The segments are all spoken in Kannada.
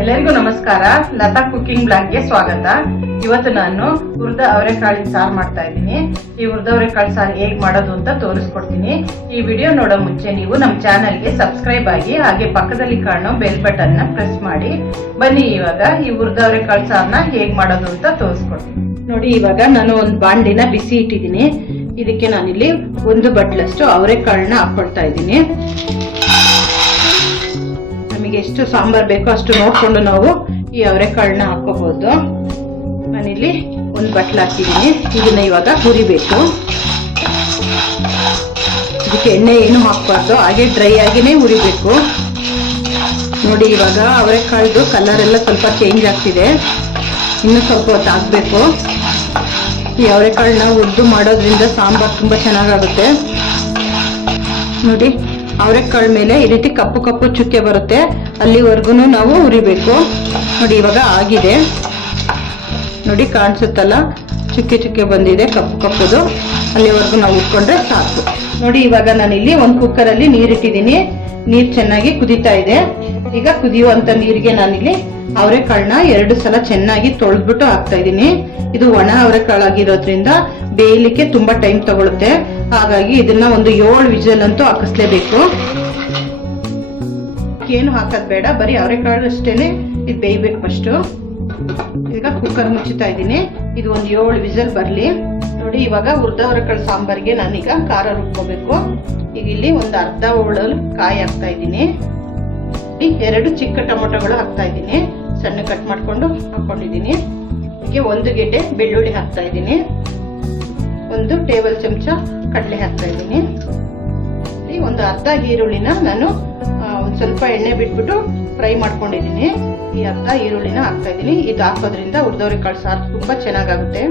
ಎಲ್ಲರಿಗೂ ನಮಸ್ಕಾರ. ಲತಾ ಕುಕಿಂಗ್ ಬ್ಲಾಗ್ಗೆ ಸ್ವಾಗತ. ಇವತ್ತು ನಾನು ಹುರಿದ ಅವರೆಕಾಳಿನ ಸಾರು ಮಾಡ್ತಾ ಇದ್ದೀನಿ. ಈ ಹುರಿದ ಅವರೆಕಾಳು ಸಾರು ಹೇಗೆ ಮಾಡೋದು ಅಂತ ತೋರಿಸ್ಕೊಡ್ತೀನಿ. ಈ ವಿಡಿಯೋ ನೋಡೋ ಮುಂಚೆ ನೀವು ನಮ್ಮ ಚಾನಲ್ಗೆ ಸಬ್ಸ್ಕ್ರೈಬ್ ಆಗಿ ಹಾಗೆ ಪಕ್ಕದಲ್ಲಿ ಕಾಣೋ ಬೆಲ್ ಬಟನ್ ನ ಪ್ರೆಸ್ ಮಾಡಿ. ಬನ್ನಿ ಇವಾಗ ಈ ಹುರಿದ ಅವರೆಕಾಳು ಸಾರನ್ನ ಹೇಗೆ ಮಾಡೋದು ಅಂತ ತೋರಿಸ್ಕೊಡ್ತೀನಿ. ನೋಡಿ, ಇವಾಗ ನಾನು ಒಂದು ಬಾಂಡಿನ ಬಿಸಿ ಇಟ್ಟಿದ್ದೀನಿ. ಇದಕ್ಕೆ ನಾನಿಲ್ಲಿ 1 ಬಟ್ಲಷ್ಟು ಅವರೆಕಾಳನ್ನ ಹಾಕೊಳ್ತಾ ಇದ್ದೀನಿ. ನಮಗೆ ಎಷ್ಟು ಸಾಂಬಾರ್ ಬೇಕೋ ಅಷ್ಟು ನೋಡ್ಕೊಂಡು ನಾವು ಈ ಅವರೆಕಾಳನ್ನ ಹಾಕೋಬಹುದು. ನಾನಿಲ್ಲಿ 1 ಬಟ್ಲ ಹಾಕಿದ್ದೀನಿ. ಇದನ್ನ ಇವಾಗ ಹುರಿಬೇಕು. ಇದಕ್ಕೆ ಎಣ್ಣೆ ಏನು ಹಾಕಬಾರ್ದು, ಹಾಗೆ ಡ್ರೈ ಆಗಿನೇ ಹುರಿಬೇಕು. ನೋಡಿ, ಇವಾಗ ಅವರೆಕಾಳದು ಕಲರ್ ಎಲ್ಲ ಸ್ವಲ್ಪ ಚೇಂಜ್ ಆಗ್ತಿದೆ. ಇನ್ನು ಸ್ವಲ್ಪ ಹೊತ್ತು ಹಾಕ್ಬೇಕು. ಈ ಅವರೆಕಾಳನ್ನ ಹುರಿದು ಮಾಡೋದ್ರಿಂದ ಸಾಂಬಾರ್ ತುಂಬಾ ಚೆನ್ನಾಗಾಗುತ್ತೆ. ನೋಡಿ, ಅವರೆಕಾಳು ಮೇಲೆ ಈ ರೀತಿ ಕಪ್ಪು ಕಪ್ಪು ಚುಕ್ಕೆ ಬರುತ್ತೆ, ಅಲ್ಲಿವರೆಗೂ ನಾವು ಹುರಿಬೇಕು. ನೋಡಿ, ಇವಾಗ ಆಗಿದೆ. ನೋಡಿ, ಕಾಣಿಸುತ್ತಲ್ಲ, ಚುಕ್ಕೆ ಚುಕ್ಕೆ ಬಂದಿದೆ ಕಪ್ಪು ಕಪ್ಪುದು. ಅಲ್ಲಿವರೆಗೂ ನಾವು ಉಟ್ಕೊಂಡ್ರೆ ಸಾಕು. ನೋಡಿ, ಇವಾಗ ನಾನಿಲ್ಲಿ ಒಂದು ಕುಕ್ಕರಲ್ಲಿ ನೀರಿಟ್ಟಿದ್ದೀನಿ. ನೀರು ಚೆನ್ನಾಗಿ ಕುದೀತಾ ಇದೆ. ಈಗ ಕುದಿಯುವಂತ ನೀರಿಗೆ ನಾನಿಲ್ಲಿ ಅವರೆಕಾಳನ್ನ 2 ಸಲ ಚೆನ್ನಾಗಿ ತೊಳೆದ್ಬಿಟ್ಟು ಹಾಕ್ತಾ ಇದ್ದೀನಿ. ಇದು ಒಣ ಅವರೆಕಾಳಾಗಿರೋದ್ರಿಂದ ಬೇಯಲಿಕ್ಕೆ ತುಂಬಾ ಟೈಮ್ ತಗೊಳುತ್ತೆ. ಹಾಗಾಗಿ ಇದನ್ನ ಒಂದು 7 ವಿಜಲ್ ಅಂತೂ ಹಾಕಿಸ್ಲೇಬೇಕು. ಏನು ಹಾಕೋದ್ ಬೇಡ, ಬರೀ ಅವರೆಕಾಳು ಅಷ್ಟೇನೆ ಇದು ಬೇಯಬೇಕು ಫಸ್ಟ್. ಈಗ ಕುಕ್ಕರ್ ಮುಚ್ಚುತ್ತಾ ಇದ್ದೀನಿ. ಇದು ಒಂದು 7 ವಿಜಲ್ ಬರ್ಲಿ. ನೋಡಿ, ಇವಾಗ ಹುರಿದ ಅವರೆಕಾಳು ಸಾಂಬಾರ್ಗೆ ನಾನೀಗ ಖಾರ ರುಬ್ಕೋಬೇಕು. ಈಗ ಇಲ್ಲಿ ಒಂದು ಅರ್ಧ ಹೋಳಲು ಕಾಯಿ ಹಾಕ್ತಾ ಇದ್ದೀನಿ. 2 ಚಿಕ್ಕ ಟೊಮೊಟೊಗಳು ಹಾಕ್ತಾ ಇದ್ದೀನಿ. ಸಣ್ಣ ಕಟ್ ಮಾಡ್ಕೊಂಡು ಹಾಕೊಂಡಿದ್ದೀನಿ. ಹೀಗೆ 1 ಗೆಡ್ಡೆ ಬೆಳ್ಳುಳ್ಳಿ ಹಾಕ್ತಾ ಇದ್ದೀನಿ. 1 ಟೇಬಲ್ ಚಮಚ ಕಡಲೆ ಹಾಕ್ತಾ ಇದ್ದೀನಿ. ಒಂದು ಅರ್ಧ ಈರುಳ್ಳಿನ ನಾನು ಒಂದು ಸ್ವಲ್ಪ ಎಣ್ಣೆ ಬಿಟ್ಬಿಟ್ಟು ಫ್ರೈ ಮಾಡ್ಕೊಂಡಿದ್ದೀನಿ. ಈ ಅರ್ಧ ಈರುಳ್ಳಿನ ಹಾಕ್ತಾ ಇದ್ದೀನಿ. ಇದು ಹಾಕೋದ್ರಿಂದ ಹುರಿದ ಅವರೆಕಾಳು ಸಾರು ತುಂಬಾ ಚೆನ್ನಾಗಾಗುತ್ತೆ.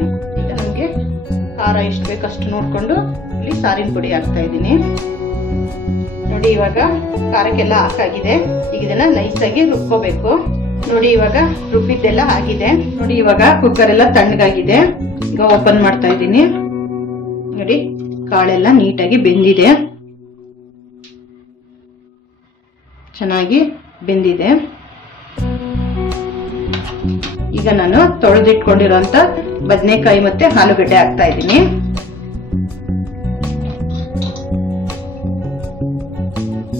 ಈಗ ನಮಗೆ ಖಾರ ಎಷ್ಟು ಬೇಕಷ್ಟು ನೋಡ್ಕೊಂಡು ಇಲ್ಲಿ ಸಾರಿನ ಪುಡಿ ಹಾಕ್ತಾ ಇದ್ದೀನಿ. ನೋಡಿ, ಇವಾಗ ಖಾರಕ್ಕೆಲ್ಲ ಹಾಕಾಗಿದೆ. ಈಗ ಇದನ್ನ ನೈಸಾಗಿ ರುಬ್ಕೋಬೇಕು. ನೋಡಿ, ಇವಾಗ ರುಬ್ಬಿದ್ದೆಲ್ಲ ಆಗಿದೆ. ನೋಡಿ, ಇವಾಗ ಕುಕ್ಕರ್ ಎಲ್ಲ ತಣ್ಣಗಾಗಿದೆ. ಈಗ ಓಪನ್ ಮಾಡ್ತಾ ಇದ್ದೀನಿ. ನೋಡಿ, ಕಾಳೆಲ್ಲ ನೀಟಾಗಿ ಬೆಂದಿದೆ, ಚೆನ್ನಾಗಿ ಬೆಂದಿದೆ. ಈಗ ನಾನು ತೊಳೆದಿಟ್ಕೊಂಡಿರೋಂತ ಬದನೆಕಾಯಿ ಮತ್ತೆ ಆಲೂಗಡ್ಡೆ ಹಾಕ್ತಾ ಇದ್ದೀನಿ.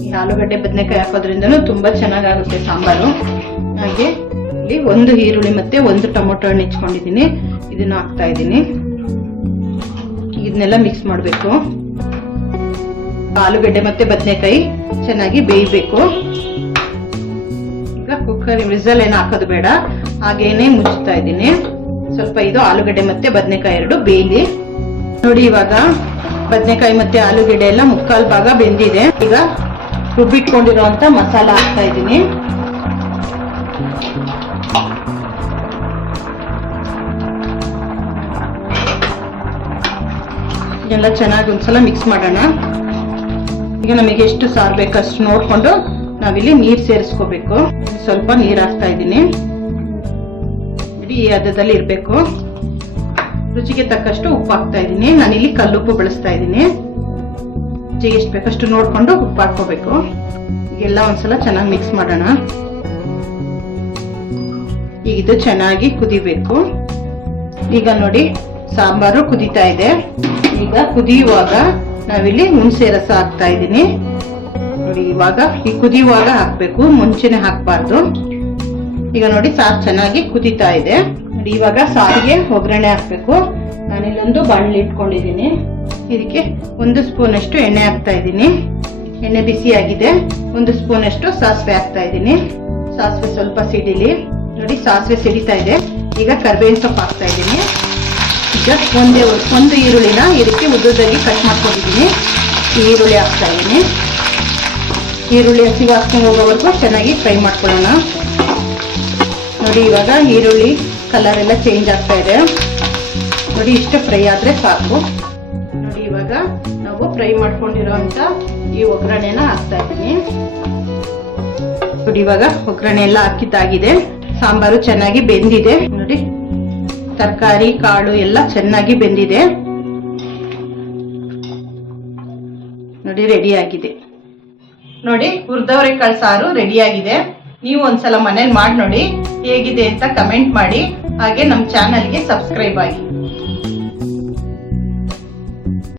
ಈ ಆಲೂಗಡ್ಡೆ ಬದನೆಕಾಯಿ ಹಾಕೋದ್ರಿಂದನೂ ತುಂಬಾ ಚೆನ್ನಾಗಾಗುತ್ತೆ ಸಾಂಬಾರು. ಹಾಗೆ ಇಲ್ಲಿ 1 ಈರುಳ್ಳಿ ಮತ್ತೆ 1 ಟೊಮೊಟೊ ಹಣ್ಣು ಹೆಚ್ಕೊಂಡಿದ್ದೀನಿ. ಇದನ್ನ ಹಾಕ್ತಾ ಇದ್ದೀನಿ. ಇದನ್ನೆಲ್ಲ ಮಿಕ್ಸ್ ಮಾಡಬೇಕು. ಆಲೂಗಡ್ಡೆ ಮತ್ತೆ ಬದನೆಕಾಯಿ ಚೆನ್ನಾಗಿ ಬೇಯಬೇಕು. ಈಗ ಕುಕ್ಕರ್ ವಿಸಲ್ ಏನು ಹಾಕೋದು ಬೇಡ, ಹಾಗೇನೆ ಮುಚ್ಚುತ್ತಾ ಇದ್ದೀನಿ. ಸ್ವಲ್ಪ ಇದು ಆಲೂಗಡ್ಡೆ ಮತ್ತೆ ಬದನೆಕಾಯಿ 2 ಬೇಯಲಿ. ನೋಡಿ, ಇವಾಗ ಬದನೆಕಾಯಿ ಮತ್ತೆ ಆಲೂಗಡ್ಡೆ ಎಲ್ಲ 3/4 ಭಾಗ ಬೆಂದಿದೆ. ಈಗ ರುಬ್ಬಿಟ್ಕೊಂಡಿರುವಂತ ಮಸಾಲ ಹಾಕ್ತಾ ಇದ್ದೀನಿ. ಎಲ್ಲ ಚೆನ್ನಾಗಿ ಒಂದ್ಸಲ ಮಿಕ್ಸ್ ಮಾಡೋಣ. ಈಗ ನಮಗೆ ಎಷ್ಟು ಸಾರು ಬೇಕಷ್ಟು ನೋಡ್ಕೊಂಡು ನಾವಿಲ್ಲಿ ನೀರು ಸೇರಿಸ್ಕೋಬೇಕು. ಸ್ವಲ್ಪ ನೀರು ಹಾಕ್ತಾ ಇದ್ದೀನಿ. ಈ ಹದದಲ್ಲಿ ಇರಬೇಕು. ರುಚಿಗೆ ತಕ್ಕಷ್ಟು ಉಪ್ಪು ಹಾಕ್ತಾ ಇದ್ದೀನಿ. ನಾನಿಲ್ಲಿ ಕಲ್ಲುಪ್ಪು ಬಳಸ್ತಾ ಇದ್ದೀನಿ. ರುಚಿಗೆ ಎಷ್ಟು ಬೇಕಷ್ಟು ನೋಡ್ಕೊಂಡು ಉಪ್ಪು ಹಾಕೋಬೇಕು. ಎಲ್ಲ ಒಂದ್ಸಲ ಚೆನ್ನಾಗಿ ಮಿಕ್ಸ್ ಮಾಡೋಣ. ಈಗ ಇದು ಚೆನ್ನಾಗಿ ಕುದಿಬೇಕು. ಈಗ ನೋಡಿ, ಸಾಂಬಾರು ಕುದೀತಾ ಇದೆ. ಈಗ ಕುದಿಯುವಾಗ ನಾವಿಲ್ಲಿ ಹುಣಸೆ ರಸ ಹಾಕ್ತಾ ಇದ್ದೀನಿ. ನೋಡಿ, ಇವಾಗ ಈ ಕುದಿಯುವಾಗ ಹಾಕ್ಬೇಕು, ಮುಂಚೆನೆ ಹಾಕ್ಬಾರ್ದು. ಈಗ ನೋಡಿ, ಸಾರು ಚೆನ್ನಾಗಿ ಕುದೀತಾ ಇದೆ. ನೋಡಿ, ಇವಾಗ ಸಾರಿಗೆ ಒಗ್ಗರಣೆ ಹಾಕ್ಬೇಕು. ನಾನಿಲ್ಲೊಂದು ಬಾಣಲಿ ಇಟ್ಕೊಂಡಿದ್ದೀನಿ. ಇದಕ್ಕೆ 1 ಸ್ಪೂನ್ ಅಷ್ಟು ಎಣ್ಣೆ ಹಾಕ್ತಾ ಇದ್ದೀನಿ. ಎಣ್ಣೆ ಬಿಸಿ ಆಗಿದೆ. 1 ಸ್ಪೂನ್ ಅಷ್ಟು ಸಾಸಿವೆ ಹಾಕ್ತಾ ಇದ್ದೀನಿ. ಸಾಸಿವೆ ಸ್ವಲ್ಪ ಸಿಡಿಲಿ. ನೋಡಿ, ಸಾಸಿವೆ ಸಿಡಿತಾ ಇದೆ. ಈಗ ಕರಿಬೇವಿನ ಸೊಪ್ಪು ಹಾಕ್ತಾ ಇದ್ದೀನಿ. ಈಗ ಒಂದು ಈರುಳ್ಳಿನ ಇದಕ್ಕೆ ಉದ್ದದಾಗಿ ಕಟ್ ಮಾಡ್ಕೊಂಡಿದ್ದೀನಿ. ಈರುಳ್ಳಿ ಹಾಕ್ತಾ ಇದ್ದೀನಿ. ಈರುಳ್ಳಿ ಹಸಿಗೆ ಹಾಕ್ಕೊಂಡು ಹೋಗೋವರೆಗೂ ಚೆನ್ನಾಗಿ ಫ್ರೈ ಮಾಡ್ಕೊಳ್ಳೋಣ. ನೋಡಿ, ಇವಾಗ ಈರುಳ್ಳಿ ಕಲರ್ ಎಲ್ಲ ಚೇಂಜ್ ಆಗ್ತಾ ಇದೆ. ನೋಡಿ, ಇಷ್ಟು ಫ್ರೈ ಆದ್ರೆ ಸಾಕು. ನೋಡಿ, ಇವಾಗ ನಾವು ಫ್ರೈ ಮಾಡ್ಕೊಂಡಿರೋಂತ ಈ ಒಗ್ಗರಣೆನ ಹಾಕ್ತಾ ಇದ್ದೀನಿ. ನೋಡಿ, ಇವಾಗ ಒಗ್ಗರಣೆ ಎಲ್ಲ ಹಾಕಿದ್ದಾಗಿದೆ. ಸಾಂಬಾರು ಚೆನ್ನಾಗಿ ಬೆಂದಿದೆ. ನೋಡಿ, ತರಕಾರಿ ಕಾಳು ಎಲ್ಲ ಚೆನ್ನಾಗಿ ಬೆಂದಿದೆ. ನೋಡಿ, ರೆಡಿ ಆಗಿದೆ. ನೋಡಿ, ಹುರಿದ ಅವರೆಕಾಳು ಸಾರು ರೆಡಿ ಆಗಿದೆ. ನೀವು ಒಂದ್ಸಲ ಮನೇಲಿ ಮಾಡಿ ನೋಡಿ, ಹೇಗಿದೆ ಅಂತ ಕಮೆಂಟ್ ಮಾಡಿ. ಹಾಗೆ ನಮ್ಮ ಚಾನಲ್ಗೆ ಸಬ್ಸ್ಕ್ರೈಬ್ ಆಗಿ.